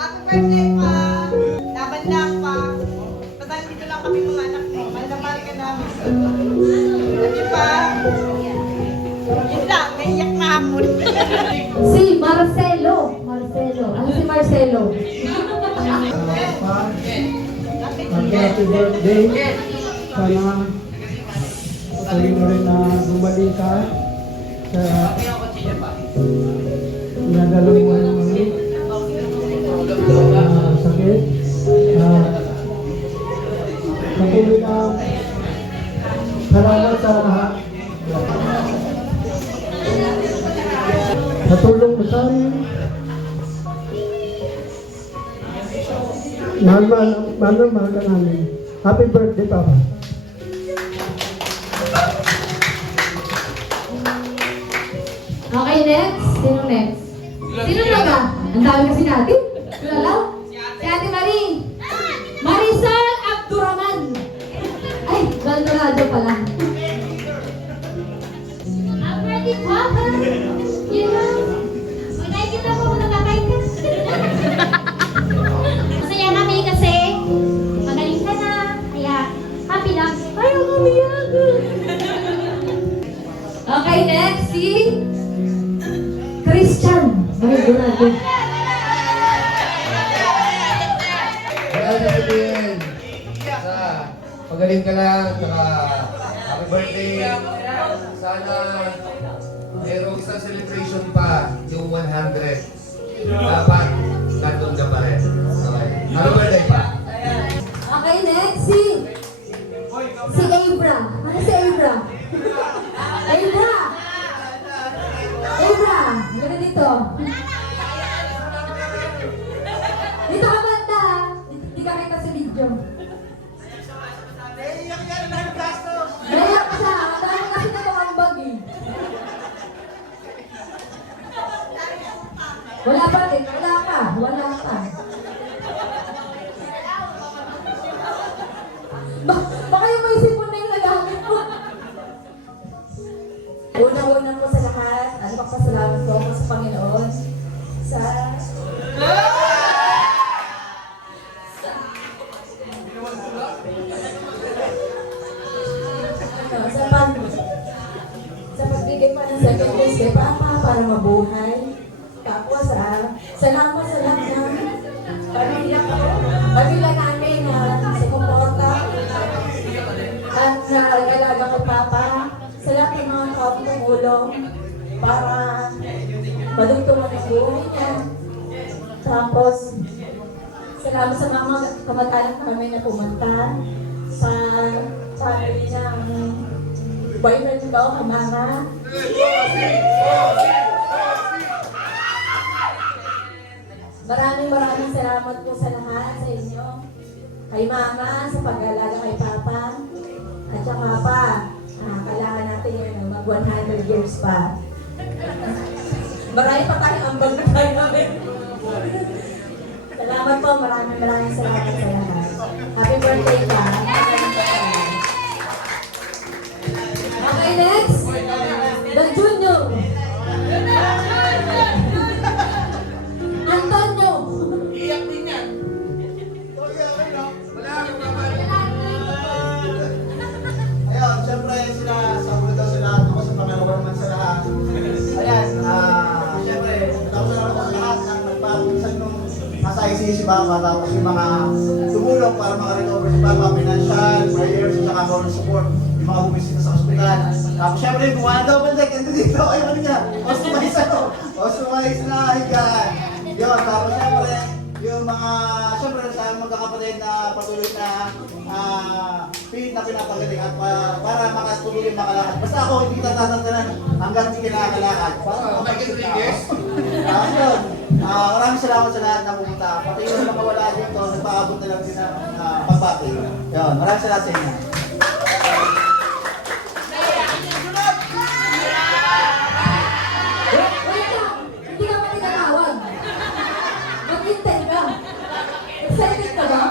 Happy birthday pa! Laban lang pa! Basta dito lang kami mga anak mo. Mahal na mahal ka namin. Happy pa! Yun lang, naiyak na hapon. Si Marcelo. Marcelo. Ano si Marcelo? Happy birthday. Sana patuloy mo rin na bumalik ka sa nadalo mo ng sakit. Patuloy na salamat sa lahat. Sa tulong mo sa amin. Mahal ka namin. Happy birthday, Papa. Okay, next. Sino next? Sino na ka? Ang dami kasi natin. Kilala? Si Ate Marie. Marisol Abduraman. Ay, Baldorado pala. Ang ready ko, ha? Yun lang. Pag nakikita mo ako nakakain ka. Masaya kami kasi magaling ka na. Kaya happy lang. Ayaw kami yan. Okay, next. Si Christian. Baldorado. Wala na sabihin. Magaling ka lang. Saka happy birthday. Sana mayroong isang celebration pa yung 100. Dapat nandun ka pa rin. Okay. Happy birthday pa. Okay, next. Si Abra. Ano si Abra? Abra! Abra! Ganda dito. Dito ka banda. Hindi ka kita sa video. Naiyak siya. Ang dami kasi na ang bag eh. Wala pa din. Wala pa. Wala pa. Baka yung may sipon na yung nagamit mo. Una-una po sa lahat, pasalamat po ako sa Panginoon sa sa pagbigay pa ng second best kay Papa para mabuhay. Tapos salamat sa lahat ng pamilya namin na sumuporta at nag-alaga kay Papa. Sa lahat ng mga tumulong para madugtungan ang buhay niya. Tapos, salamat sa mga kamag-anak kami na pumunta sa family ng boyfriend ko, Mama. Maraming salamat po sa lahat sa inyo. Kay Mama, sa pag-alaga kay Papa. At saka pa, kailangan natin yun, mag 100 years pa. Marami pa tayong ambag na tayo namin. Salamat po, maraming salamat sa lahat. Happy birthday pa. Okay, next. The Junior. Antonio. Iyak din yan. Wala kang babalik. Ayun, syempre sila, sabi daw sila, ako sa Panginoon naman sa lahat. Ayan, syempre, tapos na ako sa lahat ng nagpapunsan nung nasa ICU si Papa, tapos yung mga tumulong para makarecover si Papa, financial, prayers, at saka moral support, yung mga bumisita sa ospital. Tapos syempre, buwan double deck, ito dito, ay ano niya, customize na higaan. Yun, tapos syempre, yung mga, syempre sa magkakapatid na patuloy na pilit na pinapagaling at para makatuloy makalakad. Basta ako hindi tatatanggalan hanggang hindi kinakalakad. Yun. Maraming salamat sa lahat na pumunta. Pati yung mga wala dito, nagpaabot na lang din ng pagbati. Yun, maraming salamat sa inyo. Wait lang. Hindi ka pa tinatawag. Mag-intend ka. Excited ka ba?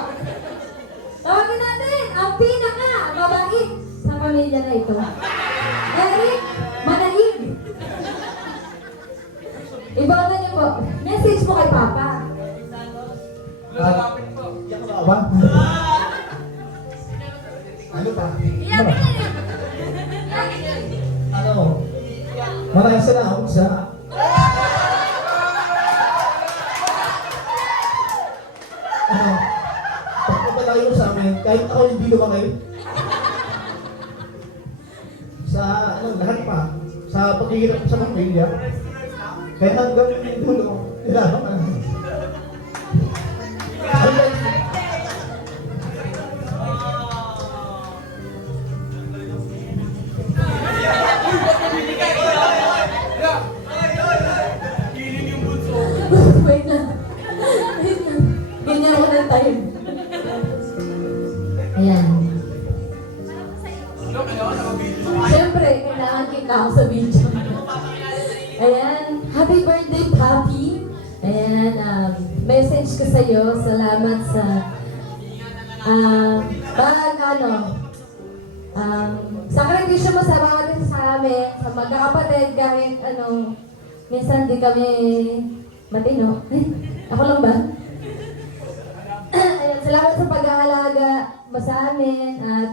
Tawagin natin ang pinaka-mabait sa pamilya na ito. Eric Manaig. Ibawan niyo po. Message po kay Papa. pa? Ano pa? Ano? Maraming salamat sa... Ano? Pagpapalayo sa amin, kahit ako hindi lumaki. Sa ano, lahat pa. Sa paghihirap sa pamilya. Kahit hanggang yung dulo. Kailangan ka. Wait lang. Wait lang. Ganyan ako ng time. Ayan. Siyempre, kailangan kita ako sa video. Ayan. Happy birthday, Papi. Ayan. Message ko sa'yo. Salamat sa... sakripisyo mo sa bawat isa sa amin, sa magkakapatid, kahit minsan di kami matino. Ako lang ba? Ayan, salamat sa pag-aalaga mo sa amin at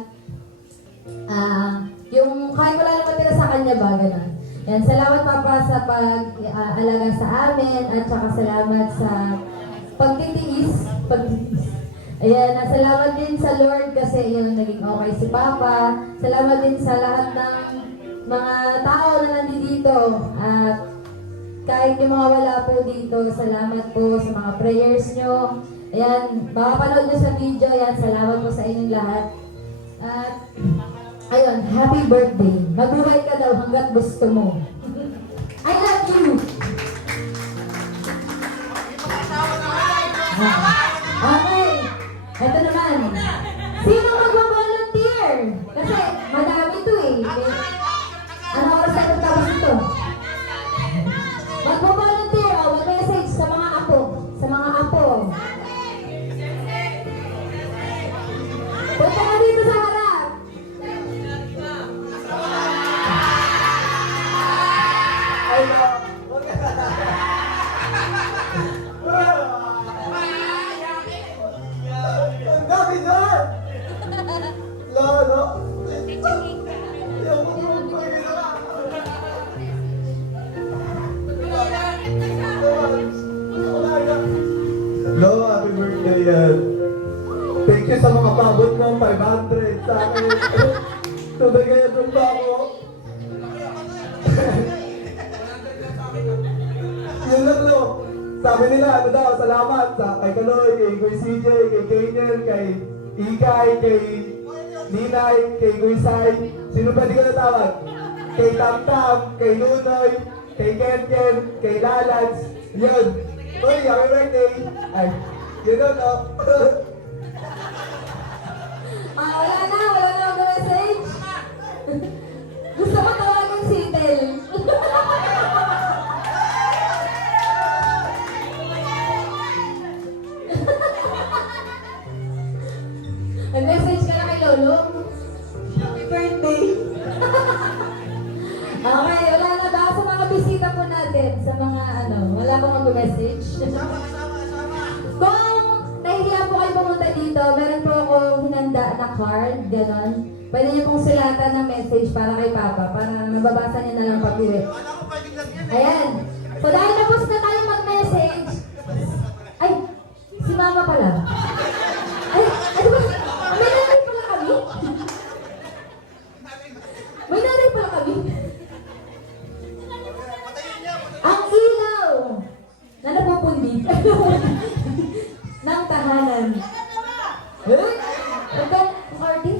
yung kahit wala naman nila sa kanya ba, gano'n. Ayan, salamat Papa sa pag-aalaga sa amin at saka salamat sa pagtitiis. Ayan, salamat din sa Lord kasi yun, naging okay si Papa. Salamat din sa lahat ng mga tao na nandito. At kahit yung mga wala po dito, salamat po sa mga prayers nyo. Ayan, makapanood nyo sa video. Ayan, salamat po sa inyong lahat. At, ayun, happy birthday. Mabuhay ka daw hanggat gusto mo. I love you! Okay. Ito naman. Sino mag-volunteer? Kasi madami to eh. Ano oras na tapos ito? Mag-volunteer o mag-message sa mga apo. Sa mga apo. Punta ka dito sa harap. Ay, no. Ang dami na! Lolo! Lo, happy birthday yan. Thank you sa mga pabot mo, 500 sa akin. Tudagay itong ba ako? Yun lang, Lo. Sabi nila, ano daw, salamat sa kay Kaloy, kay Kuy CJ, kay Kainer, kay Ikay, kay Ninay, kay Kuy Sai. Sino ba di ko natawag? Kay Tamtam, kay Nunoy, kay Ken, kay Lalans. Yun. Uy, happy birthday! Ay, yun o, no? Wala na mag-message. Gusto ko tawagan si Tel. Nag-message ka na kay Lolo? Happy birthday! Okay, wala na ba sa mga bisita po natin? Sa mga wala bang mag-message? Kung nahihiya po kayo pumunta dito, meron po akong hinanda na card, gano'n. Pwede niyo pong sulatan ng message para kay Papa, para mababasa niya na lang papiri. Ayan. So dahil tapos na tayo mag-message, ay, si Mama pala. Ay, ano ba? May nanay pala kami? May nanay pala kami? Ang ilaw na napupundi ng tahanan. Eh? Ito, party?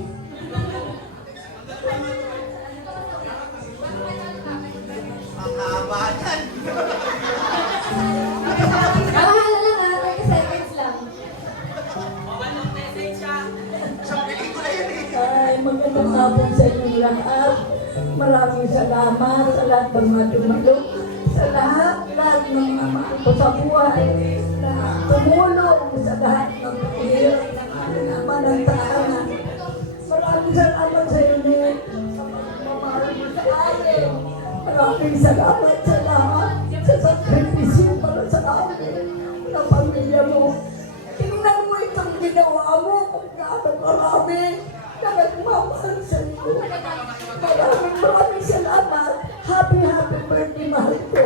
Mahala lang ha, 30 seconds lang. Ay, magandang hapon sa inyong lahat. Maraming salamat sa lahat ng mga dumalo. Sa lahat ng mga mahal ko sa buhay. Na tumulong sa lahat ng pahirap ng naman ng tahanan. Maraming salamat sa inyo. Sa pagmamahal mo sa akin. Maraming salamat sa lahat. Sa sakripisyo para sa akin. Sa pamilya mo. Tingnan mo itong ginawa kung gaano marami na nagmamahal sa iyo. Maraming salamat. Happy birthday, mahal ko.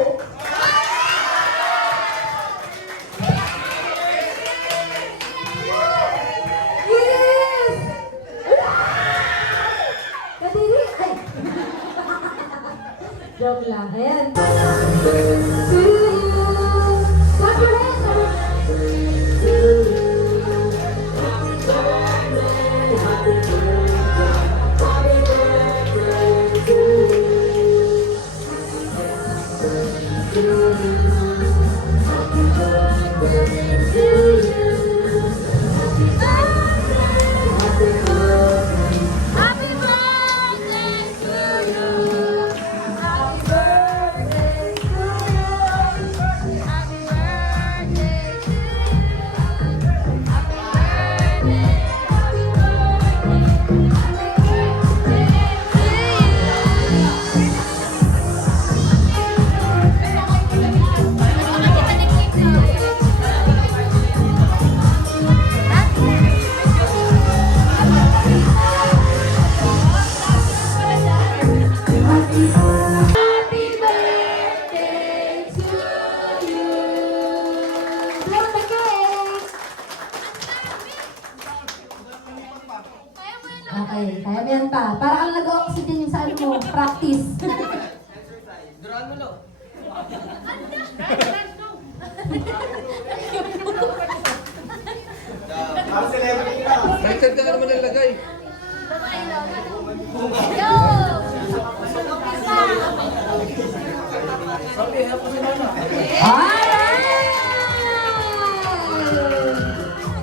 Yes! Kadiri! Ay! Joke lang. Ayan. To you. Clap your hands. To you. Okay, kaya mo yan pa. Para kang nag-oxygen yung sa ano mo, practice. Ang celebrity ka. Nag-chat ka naman nalagay. Alright!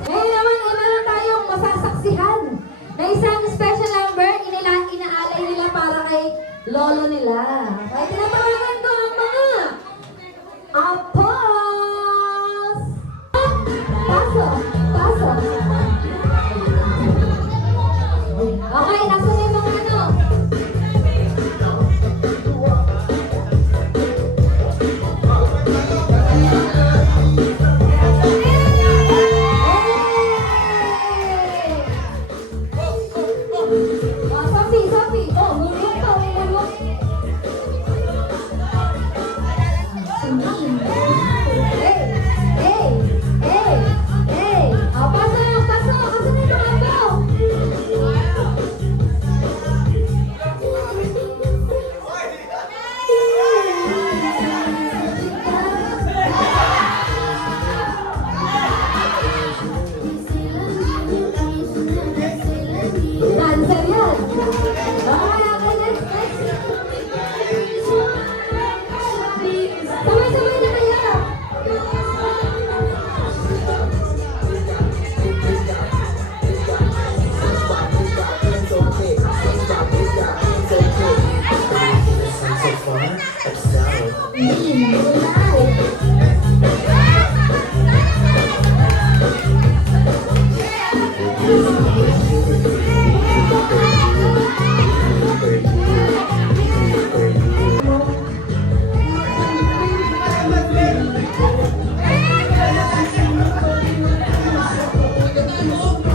Ngayon naman, meron tayong masasaksihan na isang special number inaalay nila para kay lolo nila. Kaya tinapawagan ko ang mga apos! Paso! Paso! Okay, nasa na yung mga ano? Sophie! Oh, mulok ka, mulok! Hey! Oh, pasok! Asan na yung mga ito? Dancer yan! Okay, next! Sabay-sabay na kayo!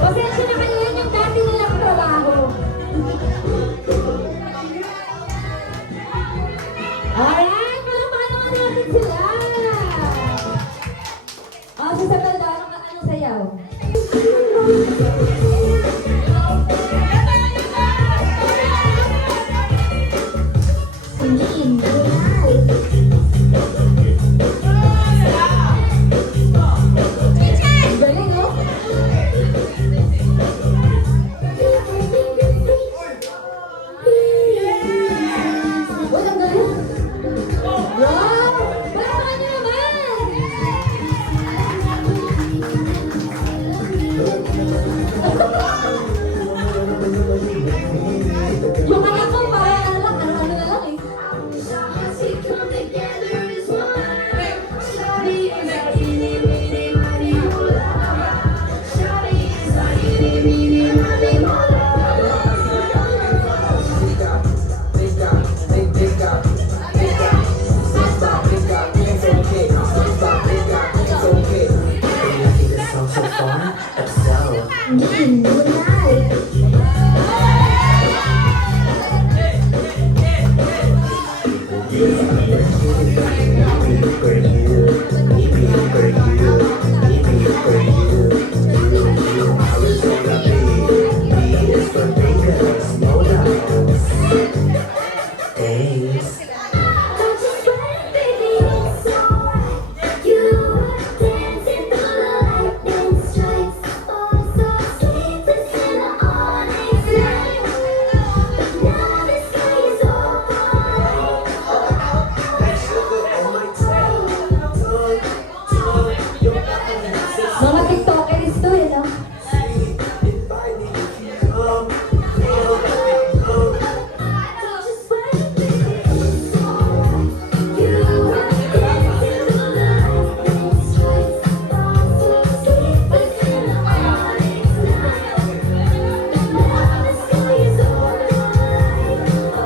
Pasensya na kayo, yan yung dati nilang trabaho. Alright, palakpakan naman natin sila. Si Satalda, anong sayaw? Galing, no? Uy, ang galing! Wow! Palakpakan nyo naman! Mga TikTokers to eh, no?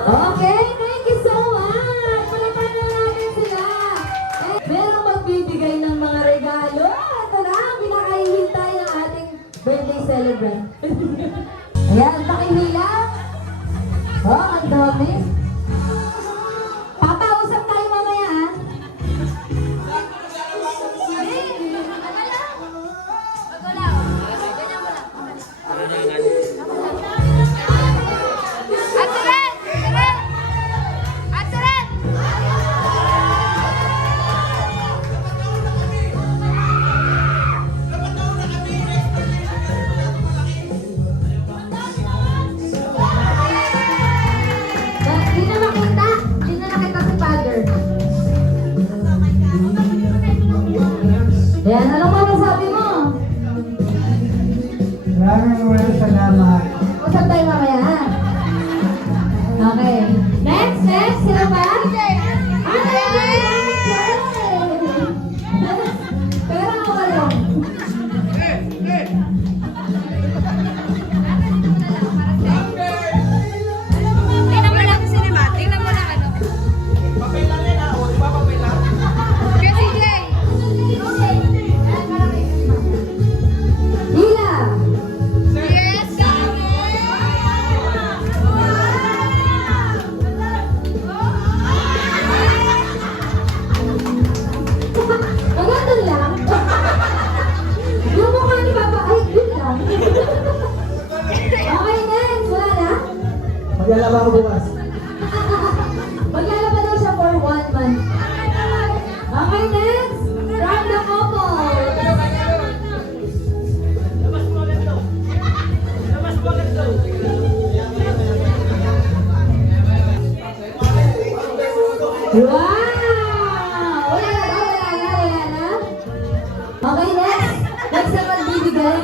Okay, thank you so much! Palitan na natin sila! Eh, merong magbibigay ng mga regalo. Ito na, ang pinakahihintay ng ating birthday celebrant. Ayan, pakihila. Oh, ang dami. Papausap tayo mamaya, ah. Di na nakita. Di na nakita si Father. Ayan, anong masasabi mo? Maraming salamat. Usap tayo mamaya, ha? Okay. Next, sino pa? Pera o balong? Tingnan mo lang si Lima. Tingnan mo lang ano. Papel lang yan ha. O, di ba papel lang? Kaya CJ. Hila! Yes, Magandang lang. Yung mukha ni Papa, ay, yun lang. Okay, next. Wala na? Maglalaba ko bukas. Maglalaba daw siya for 1 month. Okay, next. From the couple. Wow! Wala na. Okay, next. Next na magbibigay.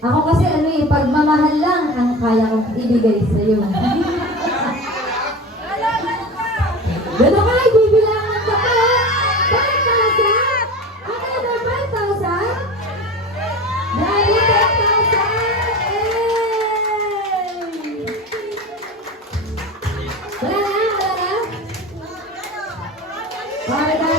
Ako kasi ano eh, pagmamahal lang ang kaya kong ibigay sa'yo. Gano'n ka, bibilangan ka pa. 5,000? Another 5,000? Dahil 10,000! Wala na? Okay,